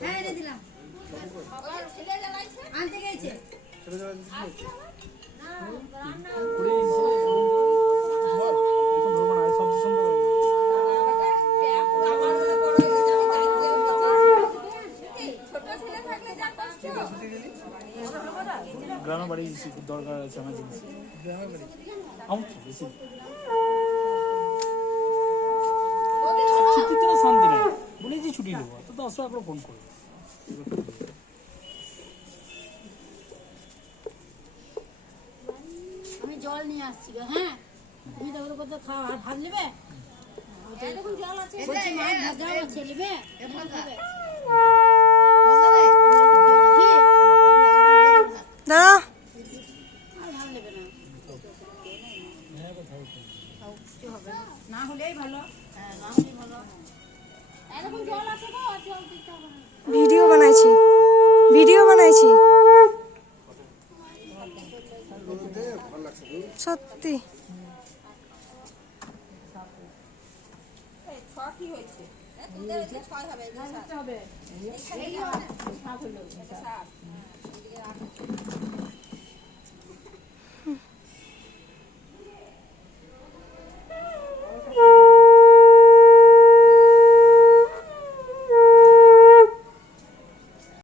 হ্যাঁ এনে দিলাম। আনতে গেছে গ্রামে বাড়ি দরকার আছে এমার্জেন্সি। গ্রামে বাড়ি বেশি ছুটিতে না শান্তি নেই, বলেছি ছুটি নেবো তো 10 টাকা করে ফোন করবো। আমি জল নিয়ে আসছি গো। হ্যাঁ তুমি তো কত খাও আর ভাত নেবে? জল আছে বলছি মাছ ভাজা আছে নেবে? দাঁড়া না হলেই ভালো। হ্যাঁ না হলেই ভালো। এরকম জল আছে গো, জল দিতে হবে না। ভিডিও বানাইছি, ভিডিও বানাইছি সত্যি। কি হয়েছে? তুই হচ্ছে 6 হবে, 7 হবে। এইখানে 7 হলো, 7